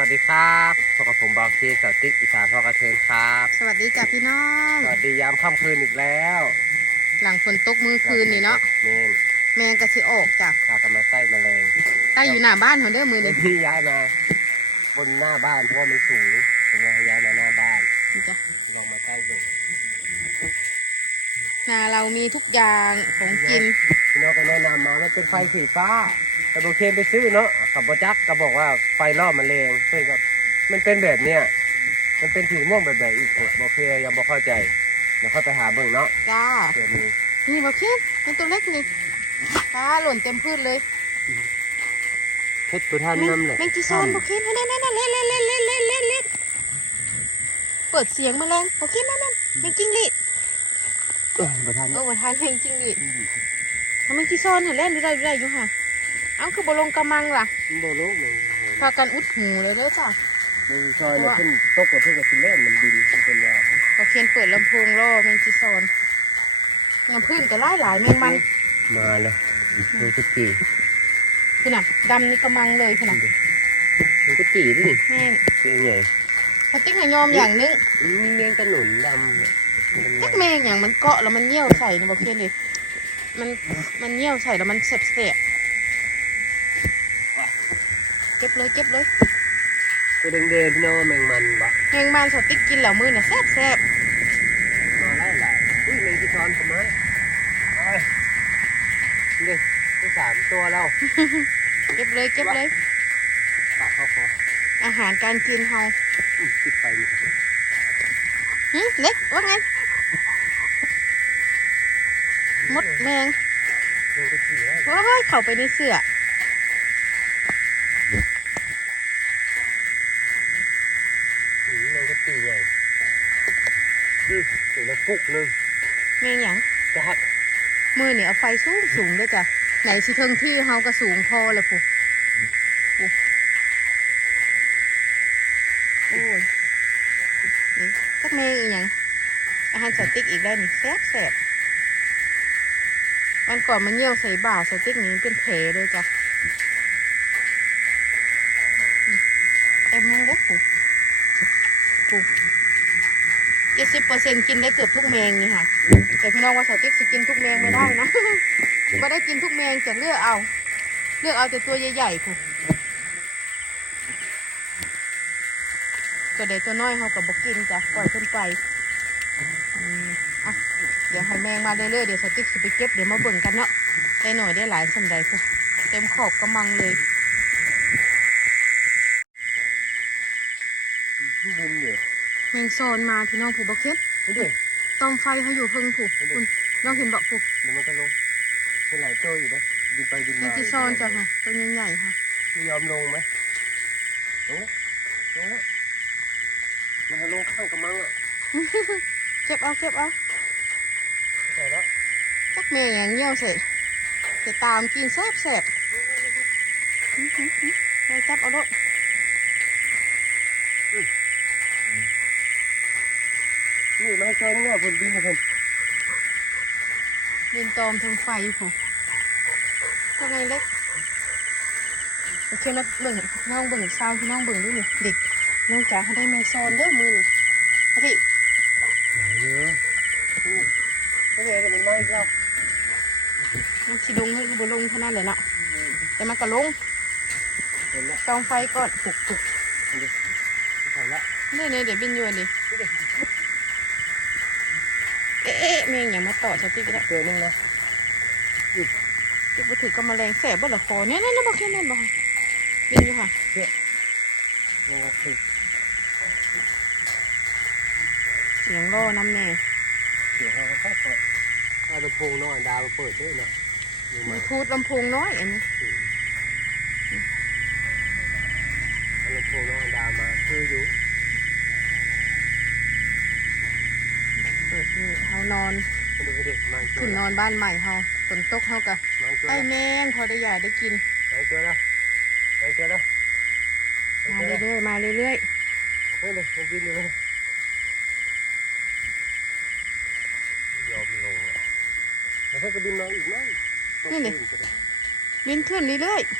วัสดีครับพบกับผมบอลคีสาวติ๊กอีสานพ่อกระเทินครับ สวัสดีจ้ะพี่น้อง สวัสดียามค่ำคืนอีกแล้ว หลังฝนตกมือคืนนี่เนาะนี่แมงกระสิออกจ้ะพากันมาใส่แมลงใต้อยู่หน้าบ้านเขาเด้อมือวันนี่ที่ย้ายมา บนหน้าบ้านเพราะว่ามันสูงผมเลยให้ย้ายมาหน้าบ้านนี่จ้ะลองมาใกล้ดูนาเรามีทุกอย่างของกินพี่น้องก็แนะนำมามันเป็นไฟสีฟ้า แต่โอเคไปซื้อเนาะขับบจักก็บอกว่าไฟล่อแมลงเพื่อนก็มันเป็นแบบเนี้ยมันเป็นสีม่วงแบบไหนอีกเนี่ยโอเคยังบ่เข้าใจเดี๋ยวเข้าไปหาเบิ่งเนาะจ้า เผื่อมีนี่บอกเคนเป็นตัวเล็กนี่ปลาหล่นเต็มพืชเลยเพชรตัวท่านแมงน้ำเลยแมงจีซอนบอกเคนนั่นนั่นนั่นเล่นเล่นเล่นเล่นเล่นเล่นเล่นเปิดเสียงแมลงบอกเคนนั่นนั่นแมงจิ้งหรีดเออตัวท่านเออวันทานแมงจิ้งหรีดทำแมงจีซอนเห็นเล่นดูได้ดูได้อยู่ค่ะ เอ้าคือบลงกระมังล่ะโบโลกเลยพากันอุดหูเลยเด้อจ้ะมันซอยเนี่ยขึ้นตกกับเพื่อนกับซิเล่นมันบินมันเป็นยาบอกเคนเปิดลำโพงล่อแมงจีซอนน้ำพื้นก็ไล่หลายแมงมัน มาเลยดูกุจีคือน่ะดำนี่กระมังเลยคือน่ะดูกุจีดิแม่นคือไงพติ๊กหายอมอย่างนึงมีเมียงกระหนุนดำเนี่ยมันจักแมงอย่างมันเกาะแล้วมันเยี่ยวใส่นี่บอกเคนดิมันมันเยี่ยวใส่แล้วมันเสบเสบเก็บเลยเก็บเลยตัวแดงๆพี่น้องว่าแมงมันบะแมงมันสติ๊กกินแล้วมือน่ะแซ่บแซ่บมาไล่หลายอุ้ยแมงกีซอนทำไมไปนี่ที่สามตัวแล้วเก็บเลยเก็บเลยปากเข้าคออาหารการกินเฮาอืมติดไปนี่หึเล็กว่าไงมดแมงแมงกุจีแล้วว้ายเข้าไปในเสื้ออืมแมงกุจีใหญ่อืม เห็นแล้วปุกหนึงแมงอย่างจะหักมือนี่เอาไฟสูงสูงด้วยจ้ะไหนสิเทิงที่เฮาก็สูงพอเลยปุ๊ปุ๊โอ้ยนี่จักเมย์อีหยังอาหารสติ๊กอีกแล้วนี่แซ่บแซ่บวันก่อนมันเยี่ยวใส่บ่าสติ๊กนี้เป็นแผลเลยจ้ะเต็มเลยเด้อปุ๊ปุ๊ เจ็ดสิบเปอร์เซ็นกินได้เกือบทุกแมงนี่ค่ะ แต่พี่น้องว่าสติ๊กสิกินทุกแมงไม่ได้นะไม่ได้กินทุกแมงจะเลือกเอา เลือกเอาแต่ตัวใหญ่ๆค่ะตัวเด็กตัวน้อยเขากับบกินจ้ะปล่อยขึ้นไปอืมอะเดี๋ยวให้แมงมาเรื่อยๆเดี๋ยวสติ๊กสิไปเก็บเดี๋ยวมาเบิ่งกันเนาะได้หน่อยได้หลายสันใดค่ะเต็มขอบกระมังเลย บุญอยู่ แมงโซนมาพี่น้องผูบกเก็ตนี่ดิตอมไฟเขาอยู่เพิ่งผูคุณน้องเห็นบอกผูเดี๋ยวมันก็ลงมีหลายตัวอยู่นะบินไปบินแมมางจีโซนจ้ะค่ะตัวใหญ่ๆค่ะไม่ยอมลงไหมลงแล้วลงแล้วมันจะลงข้างกระมังอะเก็บเอาเก็บเอาใส่แล้วจักแม่อย่างเงี้ยวเสร็จจะตามกินแซ่บแซ่บอื้อหือหือไปจับเอาด้วย จอยนี่ว่าคนบินมาคนลินตอมทางไฟผู้ว่าไงเล็กโอเคนะเบิ่งน้องเบิ่งซาวพี่น้องเบิ่งด้วยนี่เด็กน้องจ๋าเขาได้แมงซอนเด้อมือนี่พี่เยอะนี่ไงจะเป็นไม้เจ้ามันสิลงให้บ่ลงเท่านั้นเลยเนาะแต่มันก็ลงเห็นแล้วตองไฟก่อนปุกปุกใส่แล้วนี่นี่เดี๋ยวบินอยู่นดิ เอ๊ะเอ๊ะแมงอย่างมาต่อสติ๊กแล้วตัวนึงนะติดบ่ถือก็แมลงแสบบ่ละคอเนี่ยนั่นๆบอกแค่นั้นบอกบินอยู่ค่ะยังก็คือเสียงล่อน้ำแน่เสียงเขาค่อยเปิดเอาลำโพงน้อยดาวมาเปิดด้วยเนาะดูบมาลูทูธลำโพงน้อยอันนี้เอาลำโพงน้อยดาวมาคืออยู่ นี่เฮานอนมาดูดิมาตัวขึ้นนอนบ้านใหม่เฮาฝนตกเฮากะมาตัวไอ้แมงพอได้ใหญ่ได้กินมาตัวแล้วมาตัวแล้วมาเรื่อยๆมาเรื่อยเฮ้ยเลยมันบินอยู่เลยยอมลงอะแล้วถ้าก็บินมาอีกไหมๆบินขึ้นเรื่อยๆ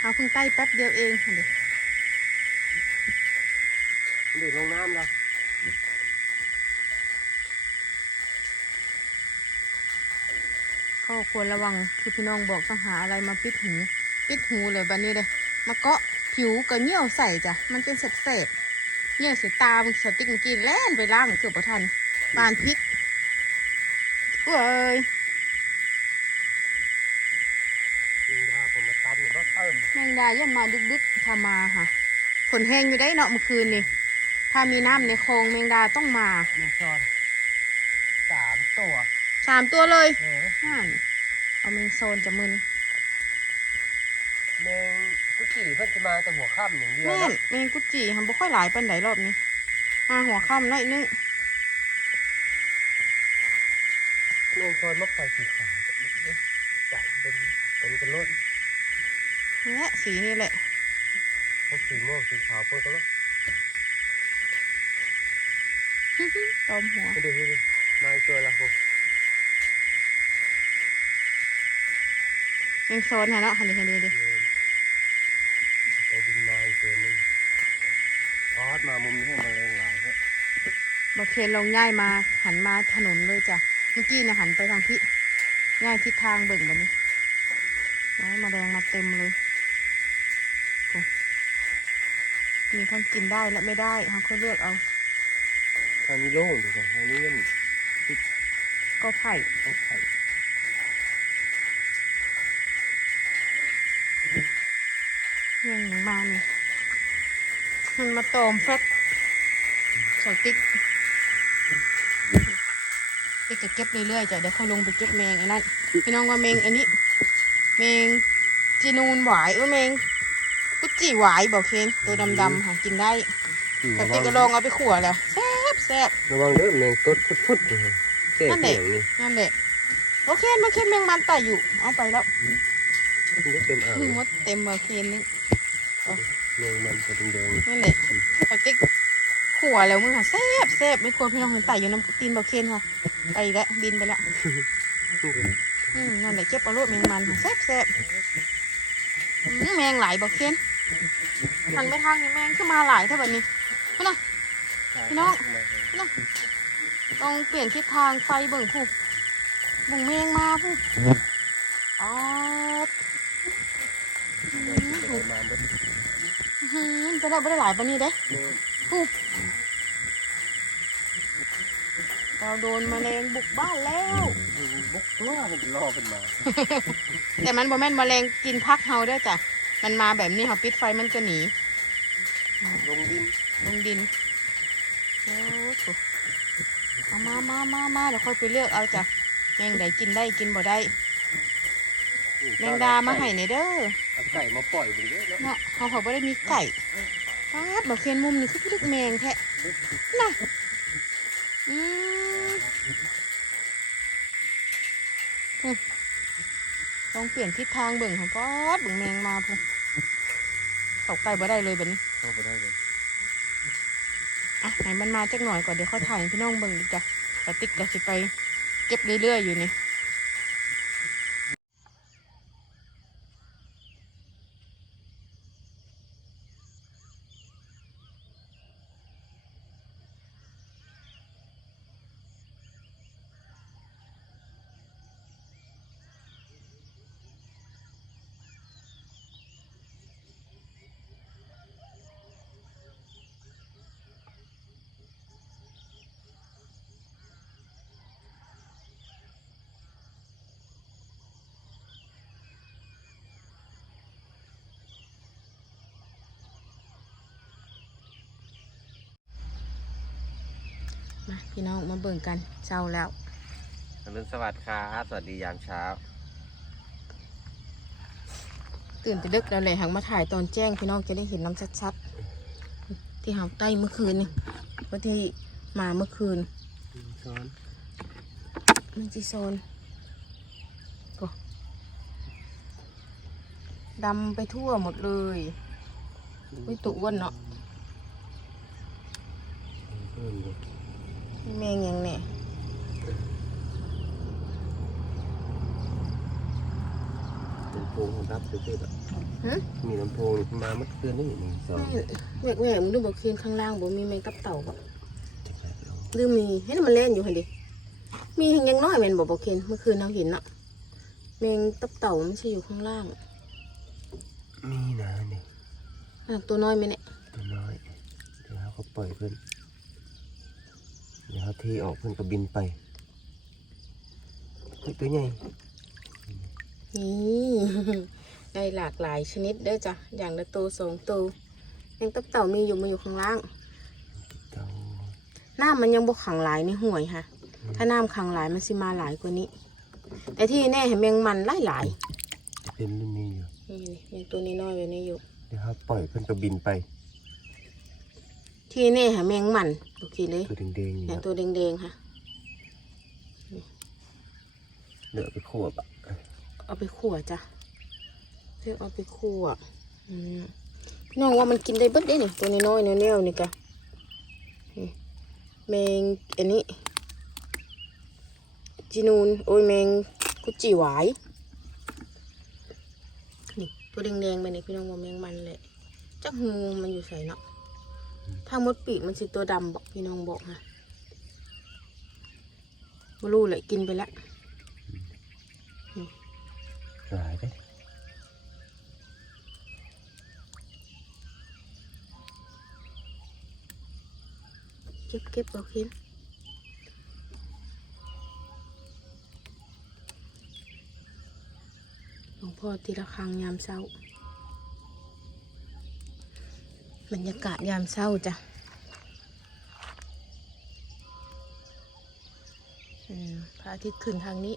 เอาเพิ่งใต้แป๊บเดียวเองเดี๋ยวเด็กลงน้ำแล้ว ก็ควรระวังคือพี่น้องบอกต้องหาอะไรมาปิดหู ปิดหูเลยบันนี้เลยมาเกาะผิวก็เหี่ยวใส่จ้ะมันเป็นเศษเศษๆเหี่ยวใส่ตามึงสติ๊กเมื่อกี้แล่นไปล่างเกือบประทันบานพริกเว้ยยิงดาผมมาตันหรือว่าเติมแมงดาย่อมมาดึกๆถ้ามาค่ะฝนแห้งอยู่ได้เนาะเมื่อคืนนี่ถ้ามีน้ำในคลองแมงดาต้องมาหนึ่งซอนสามตัว สามตัวเลยเออนั่นเอาแมงโซนจะมึนแมงกุจีเพิ่นจะมาแต่หัวค่ำอย่างเดียวแม่นเนาะแมงกุจิทำบ่ค่อยหลายปันไดรอบนี้มาหัวค่ำหน้อยนึงแมงซอนมักไฟสีขาวจับเป็นเป็นกระโลดและสีนี่แหละพวกสีม่วงสีขาวพวกกระโลดตอมหัวไม่ดูไม่ดูมาอีกตัวละพวก แมงโซนฮะเนาะฮันดีฮันดีดิเนี่ยไปดินมาอีกตัวหนึงพอดมามุมนี้ให้มันแรงหลายครับบอเคนลงง่ายมาหันมาถนนเลยจ้ะเมื่อกี้นะหันไปทางที่ง่ายทิศทางเบิ่งแบบนี้น้อยมาแดงมาเต็มเลยโอ้มีทั้งกินได้และไม่ได้เขาก็เลือกเอาทางนี้โล่งดีกว่าทางนี้มันก็ไผ่ต้องไผ่ ยังหนึ่งมานี่มันมาตอมแฟตสติ๊กติ๊กจะเก็บเรื่อยๆจ้ะเดี๋ยวเขาลงไปเก็บแมงไอ้นั่นพี่น้องว่าแมงอันนี้ แมงจีนูนหวายเออแมงกุจิหวายบอกเคนตัวดำๆค่ะกินได้อืมสระติ๊วักงก็ลองเอาไปขั่วแล้วแซ่บแซ่บระวังเด้อแมงตดฟุดๆนี่ครับแก้นั่นแหเสีละยงนี่นั่นแหละโอเคโอเคแมงมันไต่อยู่เอาไปแล้วมันได้เต็มอ่างมดเต็มบอกเคนนี่ แมงมันจะแดงนั่นแหละสติ๊กขั่วแล้วมึงค่ะแซ่บแซ่บไม่กลัวพี่น้องเห็นไต่อยู่น้ำตีนบอกเคนค่ะ ไปแล้วบินไปแล้วๆอืมนั่นแหละเก็บเอาโลดแมงมันค่ะแซ่บแซ่บอืมแมงหลายบอกเคนหันไปทางนี้แมงขึ้นมาหลายเท่าแบบนี้พุ่นนะพี่น้องต้องเปลี่ยนทิศทางไฟเบิ่งผู้บุงแมงมาผู้อ๋ออืมผู้ มาเบิด อื้อ หือไปแล้วไม่ได้หลายปานนี้เด้ผู้เราโดนแมลงบุกบ้านแล้ว บุกตัวมันรอเป็นมา แต่มันบ่แม่นแมลงกินพักเฮาเด้อจ้ะ มันมาแบบนี้เฮาปิดไฟมันก็หนี ลงดินลงดินโอ้โหเอามามามามาเดี๋ยวค่อยไปเลือกเอาจ้ะแมงใดกินได้กินบ่ได้ แมงดามาให้ในอยเด้อเอา ไก่มาปล่อยไปเยอะเนาะเนาะเขาเขาบ่ได้มีไก่ฟาดบอกเคียนมุมนี่คือพี่ลึกแมงแท้น่ะอืมอืมต้องเปลี่ยนทิศทางเบิ่งของฟาดเบิ่งแมงมาพุ่นตกไปบ่ได้เลยแบบนี้เข้าไปได้เลยอะไหนมันมาจักหน่อยก่อนเดี๋ยวเขาถ่ายให้พี่น้องเบิ่งดีจ้ะแต่ติ๊กก็สิไป เก็บเรื่อยๆอยู่นี่ พี่น้องมาเบิ่งกันเช้าแล้วอรุณสวัสดิ์ครับสวัสดียามเช้า ตื่นแต่ดึกแล้วเลยหังมาถ่ายตอนแจ้งพี่น้องจะได้เห็นน้ำชัดๆ ที่หางใต้เมื่อคืนนี่วันที่มาเมื่อคืนช้อนมันจีโซนโอ้ดำไปทั่วหมดเลยวิตุอ้วนเนาะ เพิ่มเลย แมงยังเนี่ยโพงรับไปเพื่อแบบฮะมีลำโพงนี่มาเมื่อคืนนี่หนึ่งสองแม่แม่มึงดูบ่คืนข้างล่างบ่มีแมงตับเต่าบ่จะไปลงหรือมีเห็นมันเล่นอยู่หั่นดิมีแห่งยังน้อยแม่นบ่บ่เคนเมื่อคืนเราเห็นเนาะแมงตับเต่ามันไม่ใช่อยู่ข้างล่าง มีนะนี่อะตัวน้อยไหมเนี่ยตัวน้อยเดี๋ยวเขาปล่อยเพื่อนเดี๋ยวเขาเทออกเพื่อนก็บินไปเฮ้ยตัวใหญ่นี่ได้หลากหลายชนิดเด้อจ้ะอย่างละตัวสองตัวแมงตับเต่ามีอยู่มาอยู่ข้างล่างเต่าน้ำมันยังบกขังหลายในห่วยค่ะ ถ้าน้ำขังหลายมันสิมาหลายกว่านี้ แต่ที่แน่เห็นแมงมันหลายหลายจะเป็นรุ่นนี้อยู่ๆนี่นี่ยังตัวนี้น้อยไว้นี่อยู่เดี๋ยวเขาปล่อยเพื่อนก็บินไป ที่แน่เห็นแมงมันโอเคเลยตัวแดงๆนี่อย่างนะตัวแดงๆค่ะเดือไปขวบอะเอาไปขั่วจ้ะเรียกเอาไปขั่วอืมพี่น้องว่ามันกินได้เบิดได้นี่ตัวน้อยๆแนวๆนี่กะนี่แมงอันนี้จีนูนโอ้ยแมงกุจิหวายนี่ตัวแดงๆไปนี่พี่น้องว่าแมงมันเลยจักหูมันอยู่ใส่เนาะ ถ้ามดปีกมันสิตัวดำบอกพี่น้องบอกฮะไม่รู้เลยกินไปแล้วหลายได้เก็บเก็บเอาขึ้นหลวงพ่อตีละครังยามเช้า บรรยากาศยามเช้าจ้ะพระอาทิตย์ขึ้นทางนี้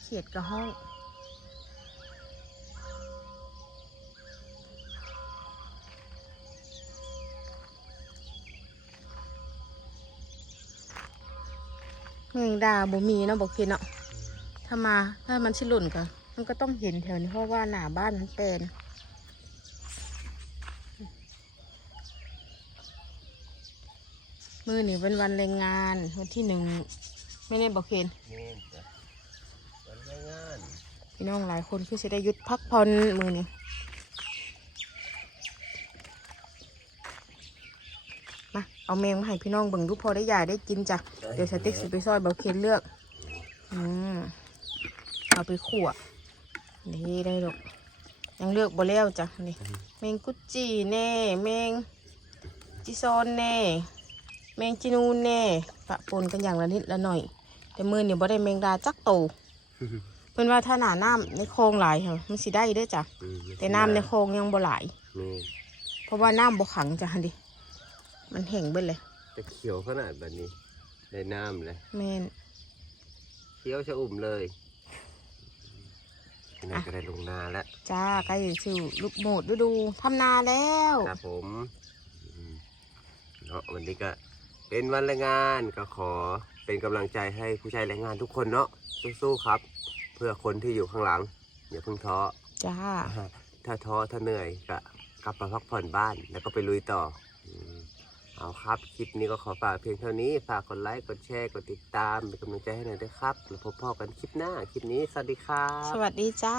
เขียดกระห้อง แมงดาบ่มีเนาะบอกกินเนาะถ้ามาถ้ามันชิหล่นก็มันก็ต้องเห็นแถวนี้เพราะว่าหน้าบ้านมันเป็นมือนี่เป็นวันแรงงานวันที่หนึ่งไม่ได้บอกเคนนี่จ้ะวันแรงงานพี่น้องหลายคนคือจะได้หยุดพักผ่อนมือนี่มา เอาแมงมาให้พี่น้องเบิ่งดูพอได้ยาได้กินจ้ะ เดี๋ยวสติ๊กสิไปซอยเบาเคนเลือก อืมเอาไปขั่วนี่ได้ดอกยังเลือกบ่แล้วจ้ะนี่แมงกุดจีแน่แมงจิซอนแน่ แมงจินูนแน่ปะปนกันอย่างละนิดละหน่อย แต่มือนี่บ่ได้แมงดาจักโตเพิ่นว่าถ้าหนาน้ำในโคลองหลายค่ะมันสิได้เด้อจ้ะอืมแต่น้ำในโคลองยังบ่หลายนี่เพราะว่าน้ำบ่ขังจ้ะดิ มันแห้งเบิดเลย จะเขียวขนาดแบบนี้ได้น้ำเลยแม่นเขียวชะอุ่มเลยนี่ก็ได้ลงนาแล้วจ้าใกล้สิวลูกโหมดฤดูทำนาแล้วครับผมอืมเนาะวันนี้ก็เป็นวันแรงงานก็ขอเป็นกำลังใจให้ผู้ใช้แรงงานทุกคนเนาะสู้ๆครับ เพื่อคนที่อยู่ข้างหลังอย่าเพิ่งท้อจ้าถ้าท้อถ้าเหนื่อยก็กลับมาพักผ่อนบ้านแล้วก็ไปลุยต่ออืม เอาครับ คลิปนี้ก็ขอฝากเพียงเท่านี้ ฝากกดไลค์ กดแชร์ กดติดตามเป็นกำลังใจให้หน่อยด้วยครับ แล้วพบพ่อกันคลิปหน้า คลิปนี้ สวัสดีครับ สวัสดีจ้า